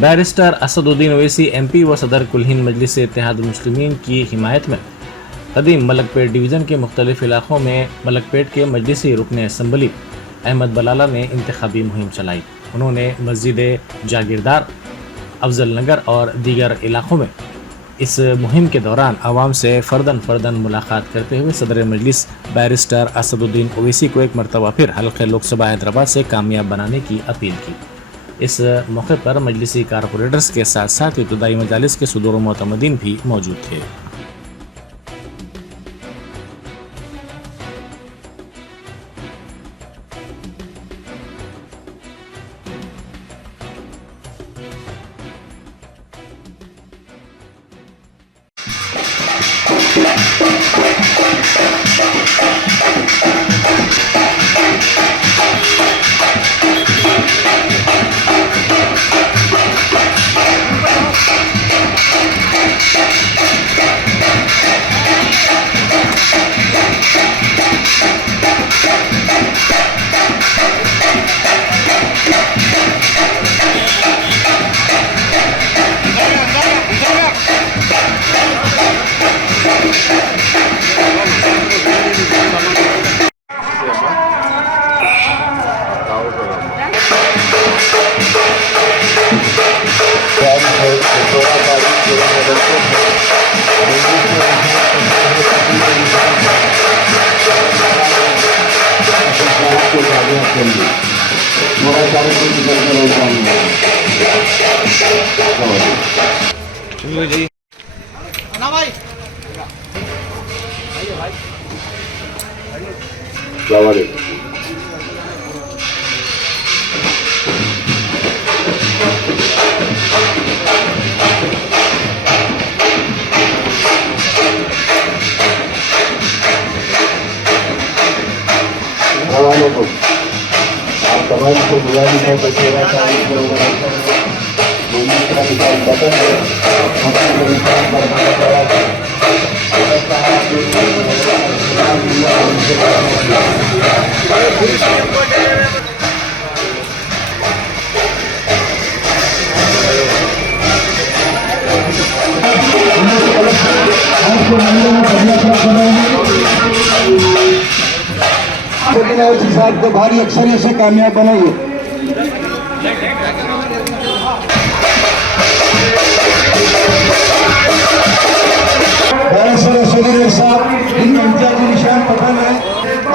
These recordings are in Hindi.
बैरिस्टर असदुद्दीन ओवैसी MP व सदर कुल हिंद मजलिस इत्तेहाद मुस्लिमीन की हिमायत में कदीम मलकपेट डिवीज़न के मुख्तलिफ इलाकों में मलकपेट के मजलिसी रुकन असम्बली अहमद बलाला ने इंतखाबी मुहिम चलाई। उन्होंने मस्जिद जागीरदार, अफजल नगर और दीगर इलाकों में इस मुहिम के दौरान आवाम से फ़र्दन मुलाकात करते हुए सदर मजलिस बैरिस्टर असदुद्दीन ओवैसी को एक मरतबा फिर हल्के लोकसभा हैदराबाद से कामयाब बनाने की अपील की। इस मौके पर मजलिसी कारपोरेटर्स के साथ साथ इब्तदाई मजालिस के सदूर मोतमदीन भी मौजूद थे। साहब को भारी अक्सरियत से कामयाब बनाइए। साहब इनका इंचार्ज निशान पठान है,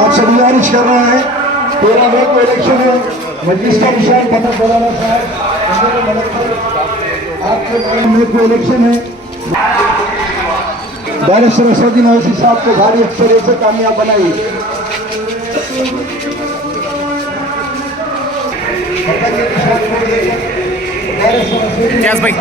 आप सब गुजारिश कर रहे हैं। 13 मई को इलेक्शन है, मजलिस का निशान पठान बोलाना साहब आपके 9 मई को इलेक्शन है। बैरिस्टर असदुद्दीन ओवैसी साहब को भारी अक्सरियत से कामयाब बनाइए। भाई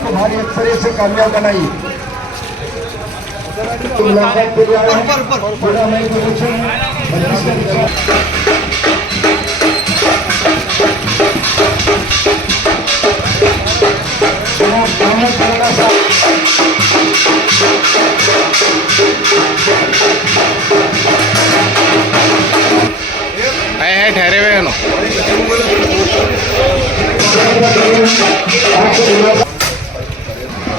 को भारी अक्सरियत से कामयाब बनाई। ठहरे हुए हैं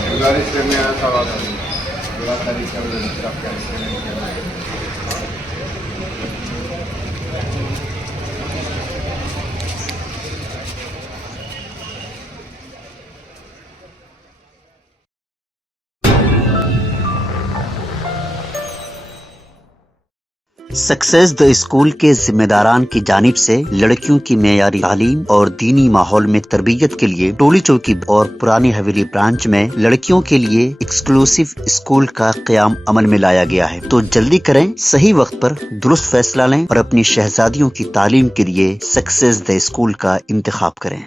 गुजारिश करने आया था सक्सेस द स्कूल के जिम्मेदारान की जानिब से लड़कियों की मेयारी तालीम और दीनी माहौल में तरबियत के लिए टोली चौकी और पुरानी हवेली ब्रांच में लड़कियों के लिए एक्सक्लूसिव स्कूल का क़याम अमल में लाया गया है। तो जल्दी करें, सही वक्त पर दुरुस्त फैसला लें और अपनी शहजादियों की तालीम के लिए सक्सेस द स्कूल का इंतखाब करें।